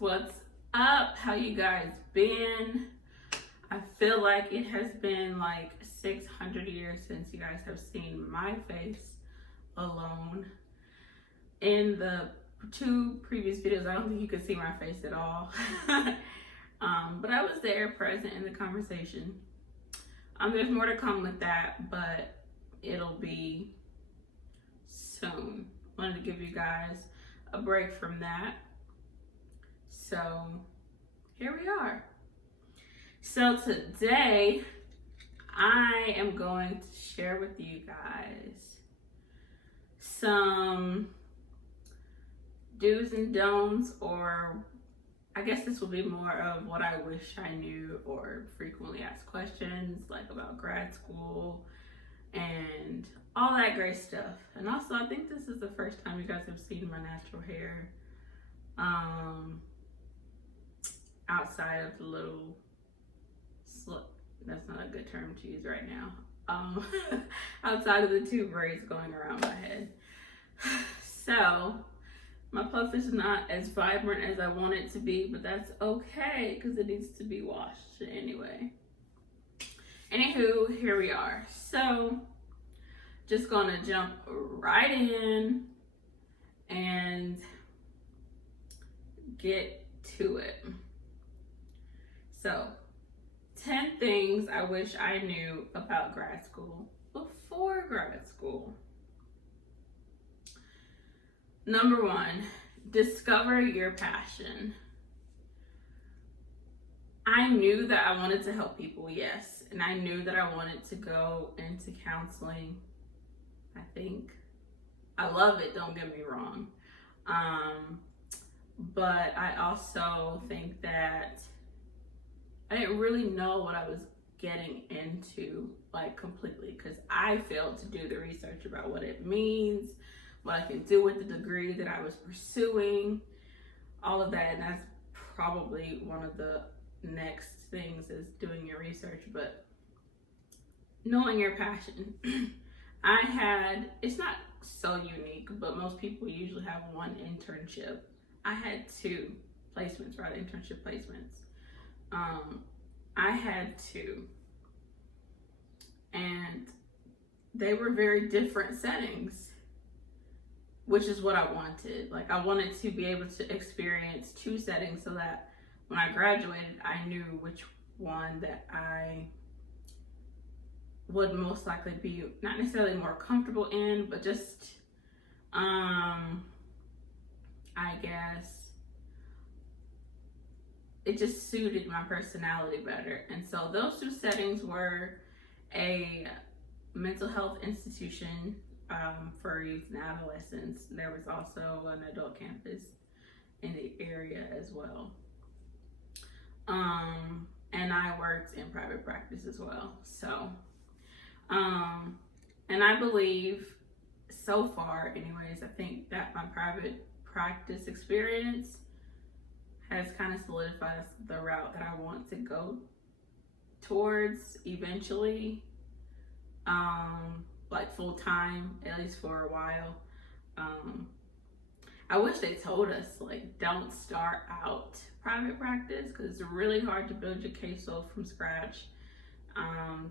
What's up? How you guys been? I feel like it has been like 600 years since you guys have seen my face alone. In the two previous videos, I don't think you could see my face at all. But I was there, present in the conversation. There's more to come with that, but it'll be soon. Wanted to give you guys a break from that. So here we are. So today I am going to share with you guys some do's and don'ts, or I guess this will be more of what I wish I knew or frequently asked questions like about grad school and all that great stuff. And also I think this is the first time you guys have seen my natural hair outside of the little that's not a good term to use right now, outside of the two braids going around my head. So my puff is not as vibrant as I want it to be, but that's okay because it needs to be washed anyway. Anywho, here we are. So just gonna jump right in and get to it. So 10 things I wish I knew about grad school before grad school. Number 1, discover your passion. I knew that I wanted to help people, yes, and I knew that I wanted to go into counseling. I think I love it, don't get me wrong. But I also think that I didn't really know what I was getting into, like, completely, because I failed to do the research about what it means, what I can do with the degree that I was pursuing, all of that. And that's probably one of the next things is doing your research, but knowing your passion. It's not so unique, but most people usually have one internship. I had 2 placements, right? Internship placements. I had 2, and they were very different settings, which is what I wanted. Like, I wanted to be able to experience 2 settings so that when I graduated, I knew which one that I would most likely be not necessarily more comfortable in, but just, I guess, it just suited my personality better. And so those 2 settings were a mental health institution for youth and adolescents. There was also an adult campus in the area as well. And I worked in private practice as well. So, and I believe so far anyways, I think that my private practice experience has kind of solidified the route that I want to go towards eventually, like full time, at least for a while. I wish they told us, like, don't start out private practice because it's really hard to build your caseload from scratch.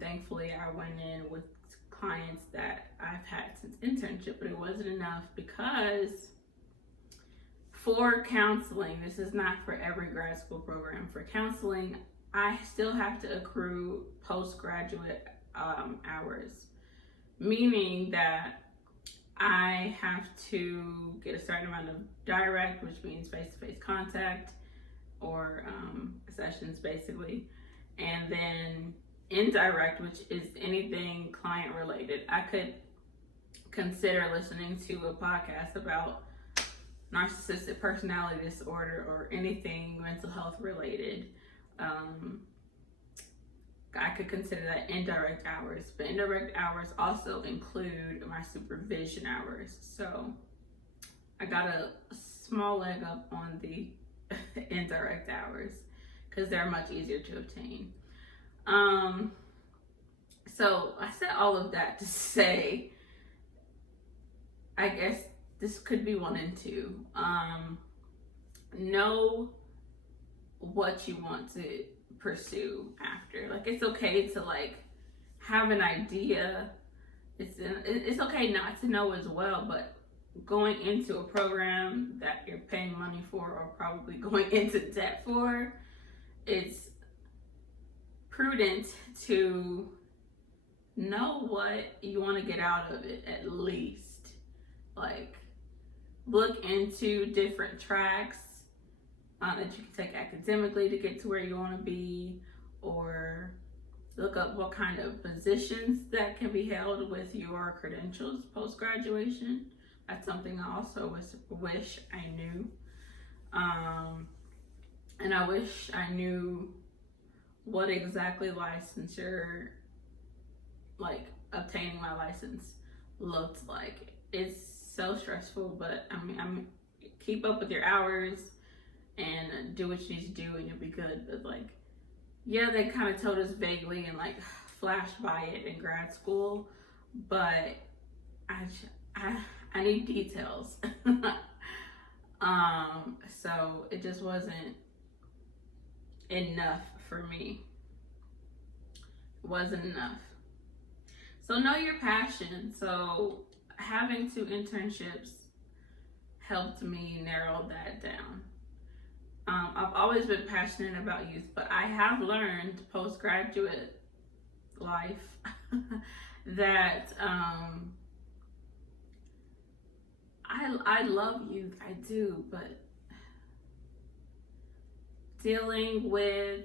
Thankfully, I went in with clients that I've had since internship, but it wasn't enough because for counseling, this is not for every grad school program. For counseling, I still have to accrue postgraduate hours, meaning that I have to get a certain amount of direct, which means face-to-face contact, or sessions basically, and then indirect, which is anything client related. I could consider listening to a podcast about narcissistic personality disorder or anything mental health related. I could consider that indirect hours, but indirect hours also include my supervision hours. So I got a small leg up on the indirect hours because they're much easier to obtain. So I said all of that to say, I guess this could be 1 and 2. Know what you want to pursue after. Like, it's okay to like have an idea. It's okay not to know as well, but going into a program that you're paying money for or probably going into debt for, it's prudent to know what you want to get out of it at least. Like, look into different tracks that you can take academically to get to where you want to be, or look up what kind of positions that can be held with your credentials post-graduation. That's something I also wish I knew. And I wish I knew what exactly licensure, like obtaining my license, looked like. It's so stressful, but I mean, keep up with your hours and do what you need to do and you'll be good. But like, yeah, they kind of told us vaguely and like flashed by it in grad school, but I need details. So it just wasn't enough for me. It wasn't enough. So know your passion. So having 2 internships helped me narrow that down. I've always been passionate about youth, but I have learned postgraduate life that I love youth, I do, but dealing with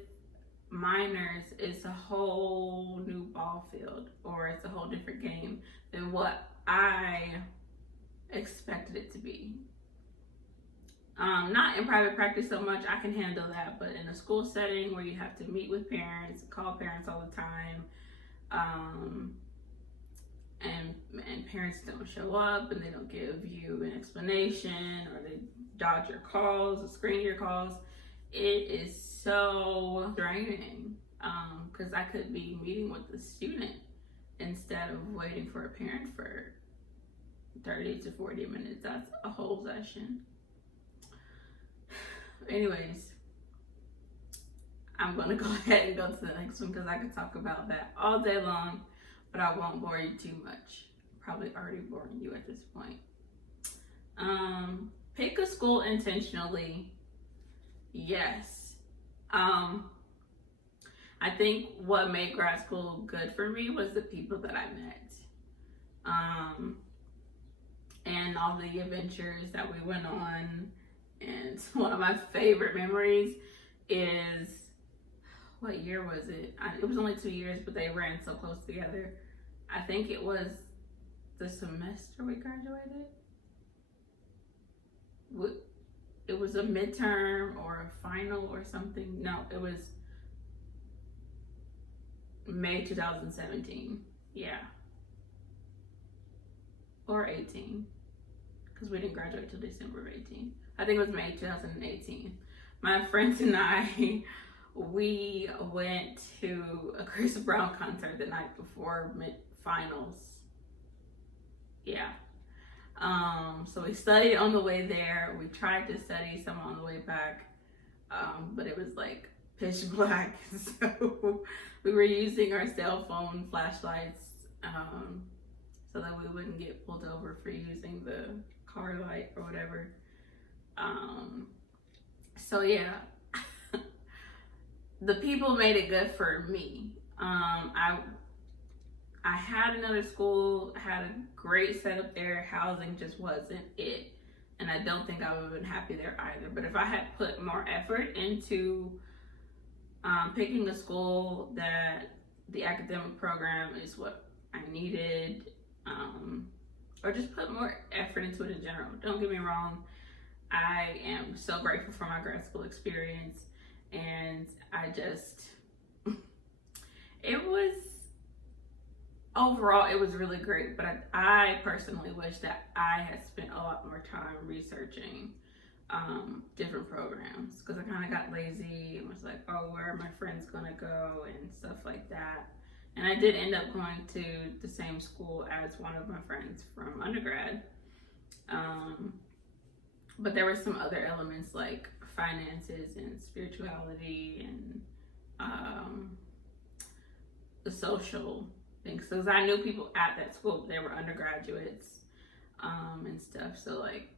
minors is a whole new ball field, or it's a whole different game than what I expected it to be. Not in private practice so much, I can handle that, but in a school setting where you have to meet with parents, call parents all the time, and parents don't show up and they don't give you an explanation, or they dodge your calls or screen your calls, it is so draining, because I could be meeting with the student instead of waiting for a parent for 30 to 40 minutes. That's a whole session. Anyways, I'm gonna go ahead and go to the next one because I could talk about that all day long, but I won't bore you too much. Probably already boring you at this point. Pick a school intentionally. Yes. I think what made grad school good for me was the people that I met. And all the adventures that we went on. And one of my favorite memories is, what year was it? It was only 2 years, but they ran so close together. I think it was the semester we graduated. It was a midterm or a final or something. No, it was May 2017. Yeah. Or 18. Because we didn't graduate till December of 18. I think it was May 2018. My friends and I, we went to a Chris Brown concert the night before mid-finals. Yeah. So we studied on the way there. We tried to study some on the way back, but it was like pitch black. So we were using our cell phone flashlights so that we wouldn't get pulled over for using the car light or whatever. So yeah, the people made it good for me. I had another school, had a great setup there. Housing just wasn't it. And I don't think I would have been happy there either. But if I had put more effort into picking a school that the academic program is what I needed, or just put more effort into it in general. Don't get me wrong, I am so grateful for my grad school experience, and overall it was really great, but I personally wish that I had spent a lot more time researching different programs, because I kind of got lazy and was like, oh, where are my friends gonna go and stuff like that. And I did end up going to the same school as one of my friends from undergrad. But there were some other elements like finances and spirituality and the social things. Because I knew people at that school, they were undergraduates and stuff. So like,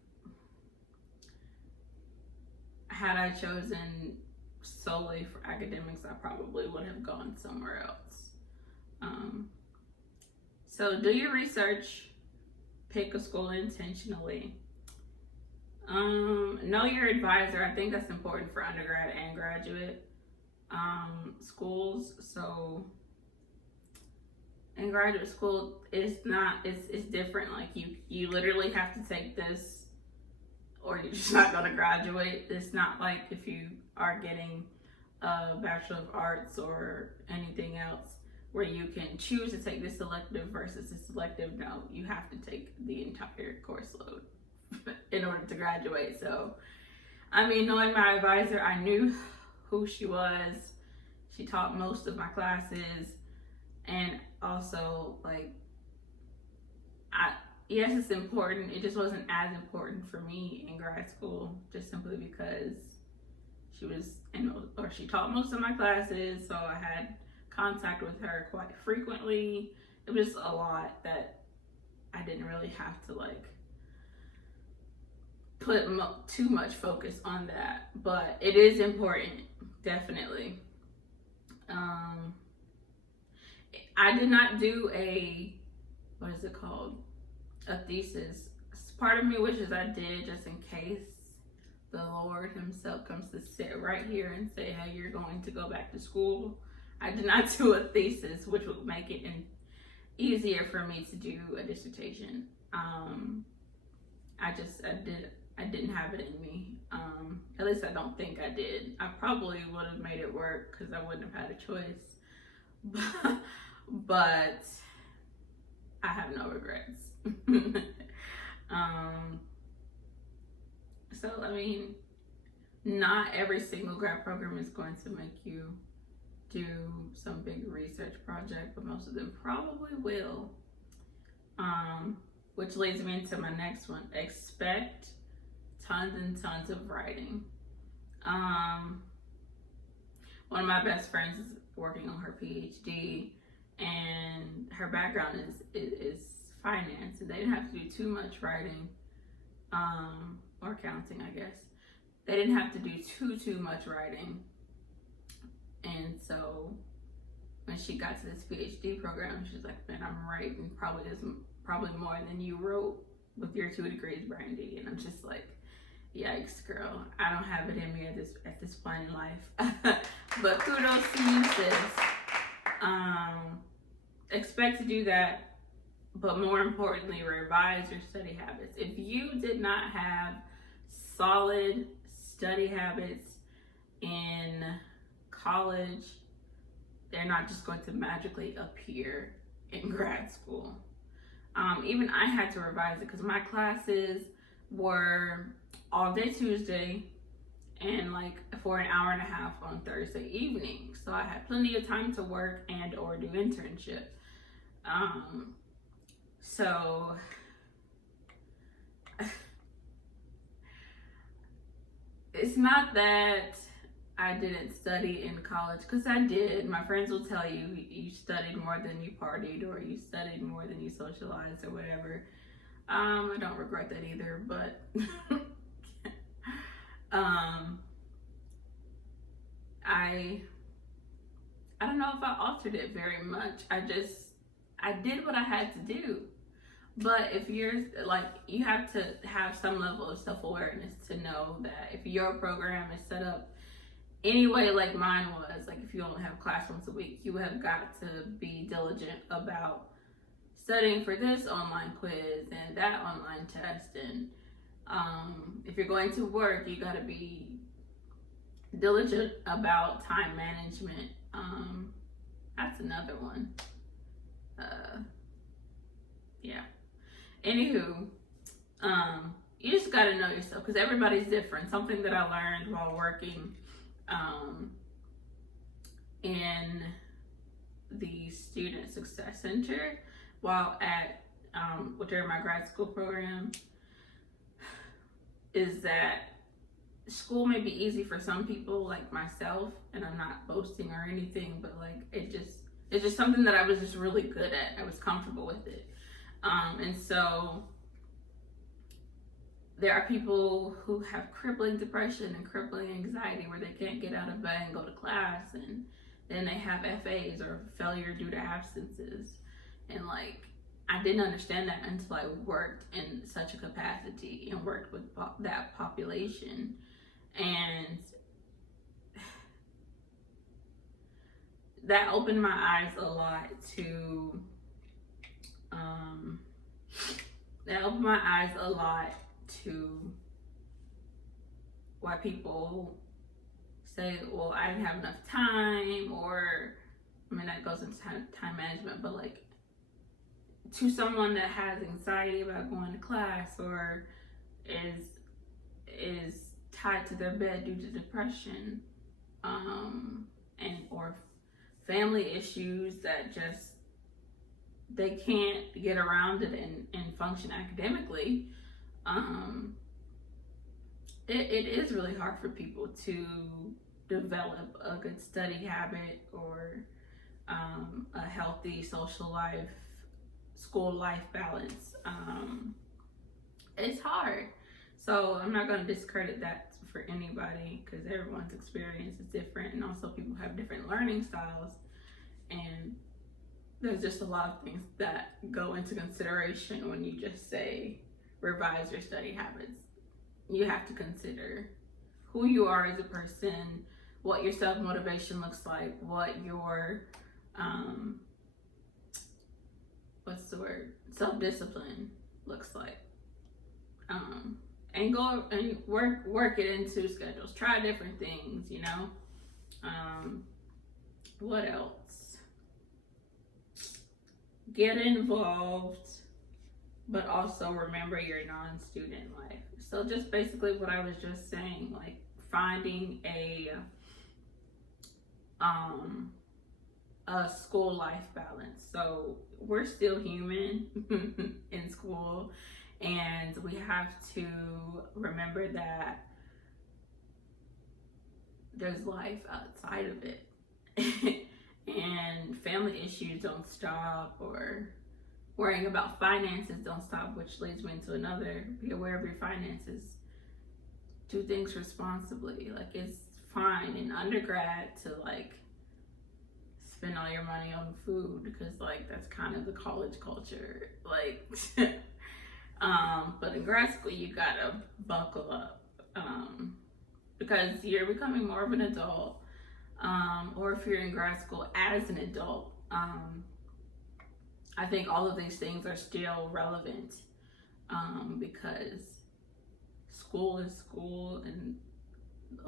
had I chosen solely for academics, I probably would have gone somewhere else. So do your research, pick a school intentionally. Know your advisor. I think that's important for undergrad and graduate schools. So in graduate school, it's different. Like you literally have to take this or you're just not going to graduate. It's not like if you are getting a Bachelor of Arts or anything else where you can choose to take this elective versus this elective. No, you have to take the entire course load in order to graduate. So, I mean, knowing my advisor, I knew who she was. She taught most of my classes. And also, like, yes, it's important. It just wasn't as important for me in grad school, just simply because she taught most of my classes, so I had contact with her quite frequently. It was a lot that I didn't really have to like put too much focus on that, but it is important, definitely. I did not do a thesis. Part of me wishes I did, just in case the Lord himself comes to sit right here and say, hey, you're going to go back to school. I did not do a thesis, which would make it easier for me to do a dissertation. I didn't have it in me. At least I don't think I did. I probably would have made it work because I wouldn't have had a choice. But I have no regrets. So, I mean, not every single grad program is going to make you do some big research project, but most of them probably will. Which leads me into my next one. Expect tons and tons of writing. One of my best friends is working on her PhD, and her background is finance, and they didn't have to do too much writing, or accounting, I guess. They didn't have to do too much writing. And so when she got to this PhD program, she was like, man, I'm writing probably more than you wrote with your 2 degrees, Brandi. And I'm just like, yikes, girl. I don't have it in me at this point in life. But kudos to you, sis. Expect to do that, but more importantly, revise your study habits. If you did not have solid study habits in college, they're not just going to magically appear in grad school. Even I had to revise it because my classes were all day Tuesday and like for an hour and a half on Thursday evening. So I had plenty of time to work and or do internship. So it's not that I didn't study in college, because I did. My friends will tell you, you studied more than you partied, or you studied more than you socialized, or whatever. I don't regret that either, but I don't know if I altered it very much. I did what I had to do. But if you're like, you have to have some level of self-awareness to know that if your program is set up anyway like mine was, like if you only have class once a week, you have got to be diligent about studying for this online quiz and that online test. And if you're going to work, you got to be diligent about time management. That's another one. Yeah. Anywho, you just got to know yourself, because everybody's different. Something that I learned while working in the Student Success Center while at during my grad school program is that school may be easy for some people like myself, and I'm not boasting or anything, but like it's just something that I was just really good at. I was comfortable with it. And so there are people who have crippling depression and crippling anxiety where they can't get out of bed and go to class, and then they have FAs or failure due to absences. And like, I didn't understand that until I worked in such a capacity and worked with that population. And that opened my eyes a lot to, to why people say, well, I didn't have enough time, or, I mean, that goes into time management, but like, to someone that has anxiety about going to class, or is tied to their bed due to depression, and or family issues that just they can't get around it and function academically, it is really hard for people to develop a good study habit, or a healthy social life, school life balance. It's hard. So I'm not going to discredit that for anybody, because everyone's experience is different, and also people have different learning styles, and there's just a lot of things that go into consideration when you just say revise your study habits. You have to consider who you are as a person, what your self-motivation looks like, what your self-discipline looks like, and go and work it into schedules. Try different things, you know. What else? Get involved, but also remember your non-student life. So just basically what I was just saying, like finding a school life balance. So we're still human in school, and we have to remember that there's life outside of it. And family issues don't stop, or worrying about finances don't stop, which leads me into another. Be aware of your finances. Do things responsibly. Like, it's fine in undergrad to like spend all your money on food, because like that's kind of the college culture, like but in grad school you gotta buckle up, because you're becoming more of an adult, or if you're in grad school as an adult. I think all of these things are still relevant, because school is school, and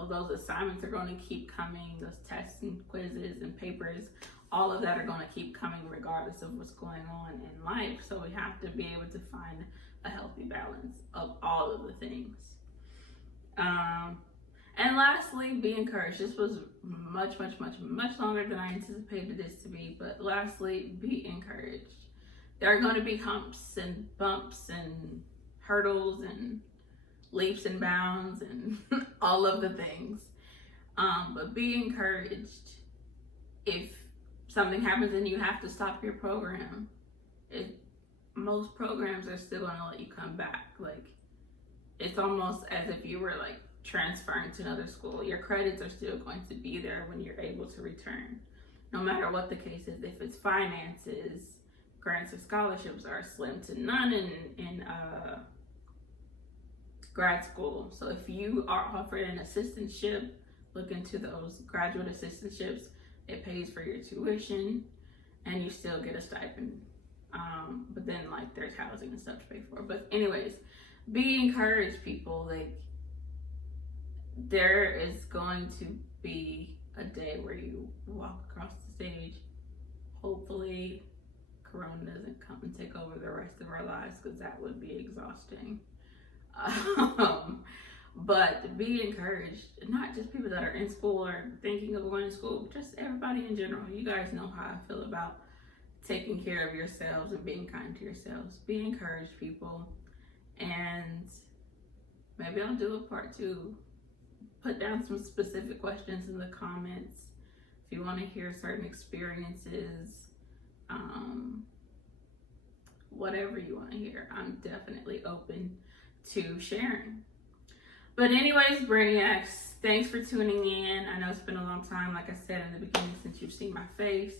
those assignments are going to keep coming, those tests and quizzes and papers, all of that are going to keep coming regardless of what's going on in life. So we have to be able to find a healthy balance of all of the things. And lastly, be encouraged. This was much longer than I anticipated this to be, but lastly, be encouraged. There are going to be humps and bumps and hurdles and leaps and bounds and all of the things. But be encouraged. If something happens and you have to stop your program, most programs are still going to let you come back. Like, it's almost as if you were like transferring to another school. Your credits are still going to be there when you're able to return, no matter what the case is. If it's finances, grants or scholarships are slim to none in grad school. So if you are offered an assistantship, look into those graduate assistantships. It pays for your tuition, and you still get a stipend. But then like there's housing and stuff to pay for. But anyways, be encouraged, people. Like, there is going to be a day where you walk across the stage. Hopefully Corona doesn't come and take over the rest of our lives, because that would be exhausting. But be encouraged, not just people that are in school or thinking of going to school, just everybody in general. You guys know how I feel about taking care of yourselves and being kind to yourselves. Be encouraged, people. And maybe I'll do a part 2 put down some specific questions in the comments. If you want to hear certain experiences, whatever you want to hear, I'm definitely open to sharing. But anyways, Brainiacs, thanks for tuning in. I know it's been a long time, like I said in the beginning, since you've seen my face.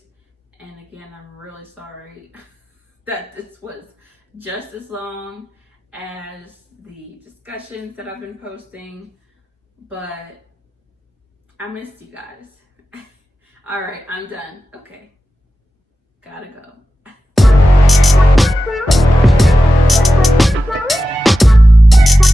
And again, I'm really sorry that this was just as long as the discussions that I've been posting, but I missed you guys. All right, I'm done. Okay, gotta go.